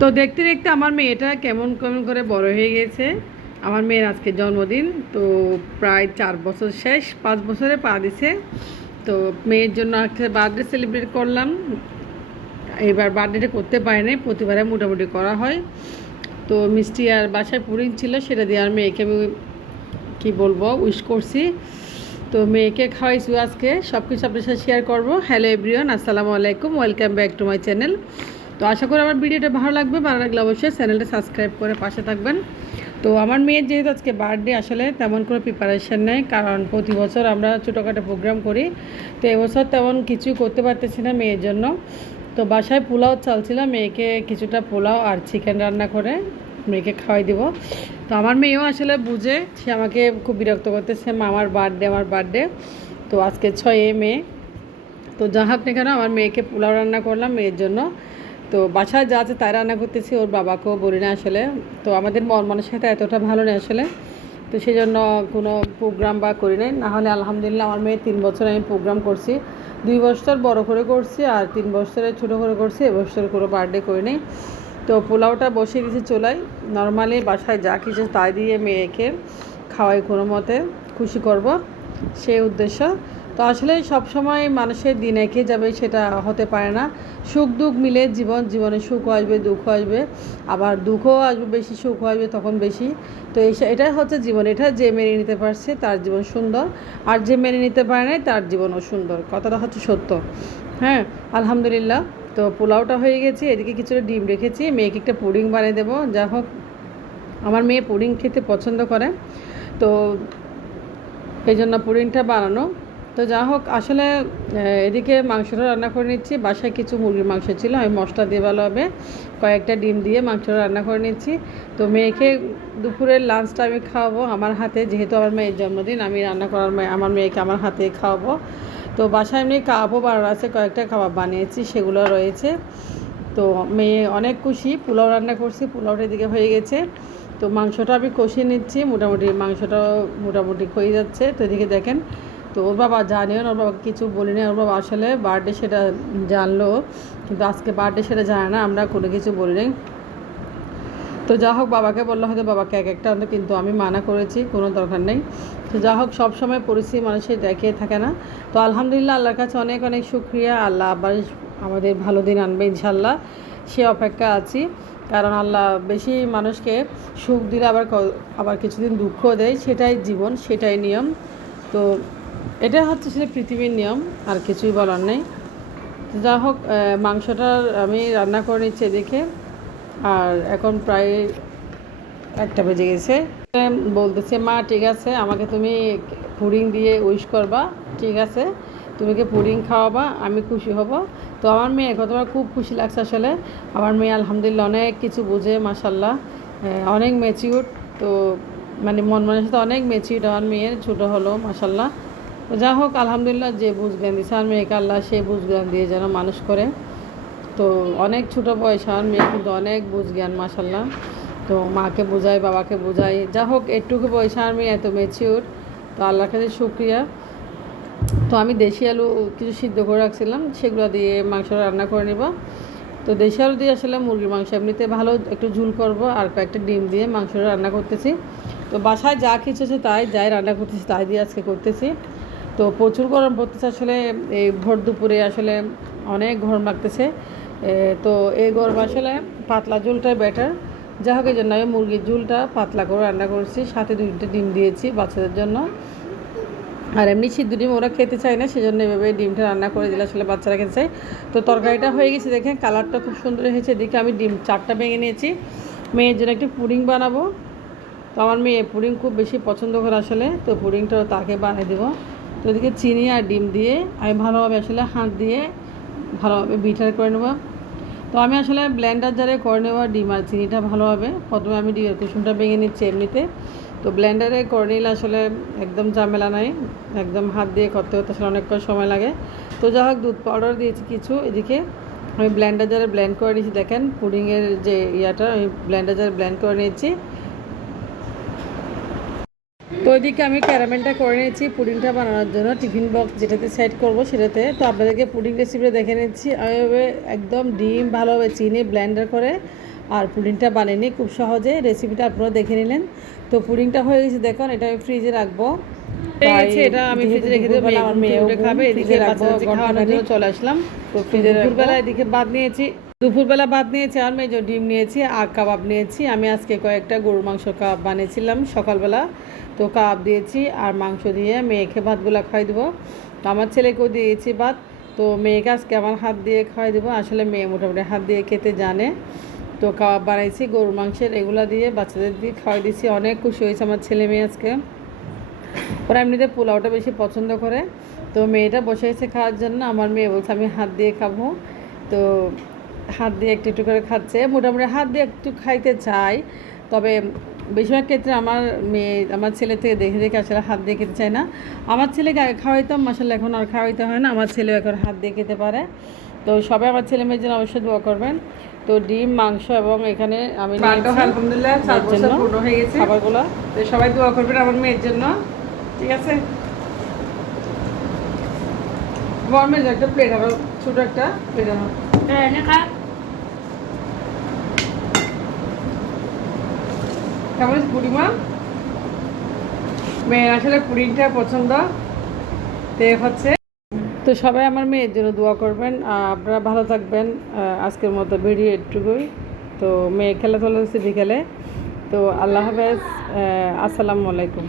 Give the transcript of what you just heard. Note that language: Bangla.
তো দেখতে দেখতে আমার মেয়েটা কেমন কেমন করে বড় হয়ে গেছে। আমার মেয়ের আজকে জন্মদিন, তো প্রায় 4 বছর শেষ, 5 বছরে পা দিছে। তো মেয়ের জন্য আজকে বার্থডে সেলিব্রেট করলাম। এবার বার্থডেটা করতে পারিনি, প্রতিবারে মোটামুটি করা হয়। তো মিষ্টি আর বাসায় পুডিং ছিল, সেটা দিয়ে আর মেয়েকে আমি কী বলবো উইশ করছি। তো মেয়েকে খাওয়াইছি আজকে, সব কিছু আপনার সাথে শেয়ার করবো। হ্যালো এভরিওয়ান, আসসালামু আলাইকুম, welcome back to my channel. তো আশা করি আমার ভিডিওটা ভালো লাগবে, ভালো লাগলে অবশ্যই চ্যানেলটা সাবস্ক্রাইব করে পাশে থাকবেন। তো আমার মেয়ের যেহেতু আজকে বার্থডে, আসলে তেমন কোনো প্রিপারেশান নেই, কারণ প্রতি বছর আমরা ছোটোখাটো প্রোগ্রাম করি। তো এবছর তেমন কিছুই করতে পারতেছি না মেয়ের জন্য। তো বাসায় পোলাও চালছিল, মেয়েকে কিছুটা পোলাও আর চিকেন রান্না করে মেয়েকে খাওয়াই দিব। তো আমার মেয়েও আসলে বুঝে, সে আমাকে খুব বিরক্ত করতেছে, মা আমার বার্থডে আমার বার্থডে। তো আজকে 6 মে। তো যা হোক না কেন, আমার মেয়েকে পোলাও রান্না করলাম মেয়ের জন্য। তো বাসায় যা আছে তাই রান্না করতেছি, ওর বাবাকেও বলি না আসলে। তো আমাদের মন মানসিকতা এতটা ভালো নেই আসলে, তো সেই জন্য কোনো প্রোগ্রাম বা করি নাই। নাহলে আলহামদুলিল্লাহ আমার মেয়ে 3 বছর আমি প্রোগ্রাম করছি, 2 বছর বড় করে করছি আর 3 বছরে ছোটো করে করছি। এবছর কোনো বার্থডে করি নাই। তো পোলাওটা বসিয়ে দিয়েছি চুলায়। নর্মালি বাসায় যা কিছু তাই দিয়ে মেয়েকে খাওয়াই, কোনো মতে খুশি করব, সেই উদ্দেশ্য। তো আসলে সবসময় মানুষের দিন একে যাবে সেটা হতে পারে না। সুখ দুঃখ মিলে জীবন, জীবনে সুখও আসবে দুঃখও আসবে, আবার দুঃখও আসবে বেশি, সুখও আসবে তখন বেশি। তো এটাই হচ্ছে জীবন, এটা যে মেনে নিতে পারছে তার জীবন সুন্দর, আর যে মেনে নিতে পারে নাই তার জীবনও সুন্দর, কথাটা হচ্ছে সত্য। হ্যাঁ, আলহামদুলিল্লাহ। তো পোলাওটা হয়ে গেছে, এদিকে কিছুটা ডিম রেখেছি, মেয়েকে একটা পুডিং বানিয়ে দেবো। যা হোক, আমার মেয়ে পুডিং খেতে পছন্দ করে, তো এই জন্য পুডিংটা বানানো। তো যা হোক, আসলে এদিকে মাংসটা রান্না করে নিচ্ছি। বাসায় কিছু মুরগির মাংস ছিল, আমি মশলা দিয়ে ভালোভাবে কয়েকটা ডিম দিয়ে মাংসটা রান্না করে নিচ্ছি। তো মেয়েকে দুপুরের লাঞ্চটা আমি খাওয়াবো আমার হাতে, যেহেতু আমার মেয়ের জন্মদিন, আমি রান্না করার আমার মেয়েকে আমার হাতে খাওয়াবো। তো বাসায় এমনি কাবাবও বানানো আছে, কয়েকটা কাবাব বানিয়েছি, সেগুলো রয়েছে। তো মেয়ে অনেক খুশি। পোলাও রান্না করছি, পোলাওটা এদিকে হয়ে গেছে। তো মাংসটা আমি কষিয়ে নিচ্ছি, মোটামুটি মাংসটাও মোটামুটি হয়ে যাচ্ছে। তো এদিকে দেখেন, তো ওর বাবা জানেও না, ওর বাবাকে কিছু বলি না। ওর বাবা আসলে বার্থডে সেটা জানলো, কিন্তু আজকে বার্থডে সেটা জানে না, আমরা কোনো কিছু বলি নাই। তো যা হোক, বাবাকে বললো হয়তো বাবাকে এক একটা আনতে, কিন্তু আমি মানা করেছি, কোনো দরকার নেই। তো যা হোক, সবসময় পরিস্থিতি মানুষের দেখে থাকে না। তো আলহামদুলিল্লাহ, আল্লাহর কাছে অনেক অনেক শুক্রিয়া। আল্লাহ আবার আমাদের ভালো দিন আনবে ইনশাল্লাহ, সে অপেক্ষা আছি। কারণ আল্লাহ বেশি মানুষকে সুখ দিলে আবার আবার কিছুদিন দুঃখ দেয়, সেটাই জীবন, সেটাই নিয়ম। তো এটা হচ্ছে আসলে পৃথিবীর নিয়ম, আর কিছুই বলার নেই। যা হোক, মাংসটা আমি রান্না করে নিচ্ছি এদিকে। আর এখন প্রায় 1টা বেজে গেছে। বলতেছে, মা ঠিক আছে, আমাকে তুমি পুডিং দিয়ে উইশ করবা, ঠিক আছে, তুমি কি পুডিং খাওয়াবা, আমি খুশি হব। তো আমার মেয়ে কতটা খুব খুশি লাগছে আসলে। আমার মেয়ে আলহামদুলিল্লাহ অনেক কিছু বুঝে, মাশাল্লাহ, অনেক ম্যাচিউর। তো মানে মন সাথে অনেক ম্যাচিউর আমার মেয়ের, ছোটো হলো মাশাল্লাহ। তো যা হোক, আলহামদুলিল্লাহ, যে বুঝ জ্ঞান দিয়েছে আমার মেয়েকে আল্লাহ, সেই বুঝ জ্ঞান দিয়ে যেন মানুষ করে। তো অনেক ছোটো বয়স আমার মেয়ে, কিন্তু অনেক বুঝ জ্ঞান মাশাল্লাহ। তো মাকে বোঝাই, বাবাকে বোঝাই, যা হোক এটুকু বয়সে আমি এত ম্যাচিউর। তো আল্লাহর কাছে শুক্রিয়া। তো আমি দেশি আলু কিছু সিদ্ধ করে রাখছিলাম, সেগুলো দিয়ে মাংস রান্না করে নেব। তো দেশি আলু দিয়ে আসলে মুরগির মাংস এমনিতে ভালো একটু ঝুল করব, আর কয়েকটা ডিম দিয়ে মাংসটা রান্না করতেছি। তো বাসায় যা কিছু আছে তাই যাই রান্না করতেছি, তাই দিয়ে আজকে করতেছি। তো প্রচুর গরম পড়তেছে আসলে, এই ভোর দুপুরে আসলে অনেক গরম লাগতেছে। তো এই গরম আসলে পাতলা ঝোলটাই বেটার। যা হোক, এই জন্য আমি মুরগির ঝোলটা পাতলা করে রান্না করছি, সাথে 2টা ডিম দিয়েছি বাচ্চাদের জন্য। আর এমনি সিদ্ধ ডিম ওরা খেতে চায় না, সেজন্য এভাবে ডিমটা রান্না করে দিলে আসলে বাচ্চারা খেতে চায়। তো তরকারিটা হয়ে গেছে, দেখেন কালারটা খুব সুন্দর হয়েছে। এদিকে আমি ডিম 4টা ভেঙে নিয়েছি, মেয়ের জন্য একটু পুডিং বানাবো। তো আমার মেয়ে পুডিং খুব বেশি পছন্দ করে আসলে, তো পুডিংটাও তাকে বানিয়ে দেবো। তো এদিকে চিনি আর ডিম দিয়ে আমি ভালোভাবে আসলে হাত দিয়ে ভালোভাবে বিটার করে নেবো। তো আমি আসলে ব্লেন্ডার জারে করে নেওয়া ডিম আর চিনিটা ভালোভাবে, প্রথমে আমি ডিমের কুসুমটা ভেঙে নিচ্ছি এমনিতে। তো ব্লেন্ডারে করে নিলে আসলে একদম ঝামেলা নাই, একদম হাত দিয়ে করতে হতে আসলে অনেকক্ষণ সময় লাগে। তো যা হোক, দুধ পাউডার দিয়েছি কিছু, এদিকে আমি ব্লেন্ডার জারে ব্লেন্ড করে নিয়েছি। দেখেন পুডিংয়ের যে ইয়াটা আমি ব্লেন্ডার জারে ব্লেন্ড করে নিয়েছি। তো ওইদিকে আমি ক্যারামেলটা করে নিয়েছি পুডিংটা বানানোর জন্য, টিফিন বক্স যেটাতে সেট করব সেটাতে। তো আপনাদেরকে পুডিং রেসিপিটা দেখে নিচ্ছি। আমি একদম ডিম ভালোভাবে চিনি ব্লেন্ডার করে আর পুডিংটা বানিয়ে খুব সহজে, রেসিপিটা আপনারা দেখে নিলেন। তো পুডিংটা হয়ে গেছে, দেখুন এটা আমি ফ্রিজে রাখবো। এটা আমি ফ্রিজে রেখে দেবো, আমার মেয়ে খাবে। এদিকে বাচ্চাদের খাওয়ানোর জন্য চলে আসলাম। তো ফ্রিজে দুপুরবেলা এদিকে ভাত নিয়েছি, আর মেজো ডিম নিয়েছি আর কাবাব নিয়েছি। আমি আজকে কয়েকটা গরুর মাংস কাবাব বানিয়েছিলাম সকালবেলা। তো কাবাব দিয়েছি আর মাংস দিয়ে মেয়েকে ভাতগুলো খাওয়াই দেবো। তো আমার ছেলেকেও দিয়েছি ভাত। তো মেয়েকে আজকে আমার হাত দিয়ে খাওয়াই দেবো। আসলে মেয়ে মোটামুটি হাত দিয়ে খেতে জানে। তো কাবাব বানাইছি গরুর মাংসের, এগুলো দিয়ে বাচ্চাদের দিয়ে খাওয়াই দিয়েছি। অনেক খুশি হয়েছে আমার ছেলে মেয়ে আজকে। ওরা এমনিতে পোলাওটা বেশি পছন্দ করে। তো মেয়েটা বসে গেছে খাওয়ার জন্য, আমার মেয়ে বলছে আমি হাত দিয়ে খাবো। তো হাত দিয়ে একটু একটু করে খাচ্ছে, মোটামুটি হাত দিয়ে একটু খাইতে চাই। তবে বেশিরভাগ ক্ষেত্রে আমার ছেলে থেকে দেখে দেখে আসলে হাত দিয়ে খেতে চায় না। আমার ছেলেকে আগে খাওয়াইতাম, মাসাল্লাহ এখন আর খাওয়াইতে হয় না, আমার ছেলেও এখন হাত দিয়ে খেতে পারে। তো সবাই আমার ছেলে মেয়ের জন্য অবশ্যই দোয়া করবেন। তো ডিম, মাংস এবং এখানে আমি আলহামদুলিল্লাহ 4 বছর পূর্ণ হয়ে গেছে খাবারগুলো। তো সবাই দোয়া করবেন আমার মেয়ের জন্য, ঠিক আছে? গরমের একটা প্লেট আরো, ছোট একটা প্লেট আনো। কেমন হচ্ছে পুডিমা? মেয়ের আসলে পুডিংটা পছন্দ, হচ্ছে। তো সবাই আমার মেয়ের জন্য দোয়া করবেন, আপনারা ভালো থাকবেন। আজকের মতো ভিডিও এটুকুই। তো মেয়ে খেলা চলে হচ্ছে বিকেলে। তো আল্লাহ হাফেজ, আসসালামু আলাইকুম।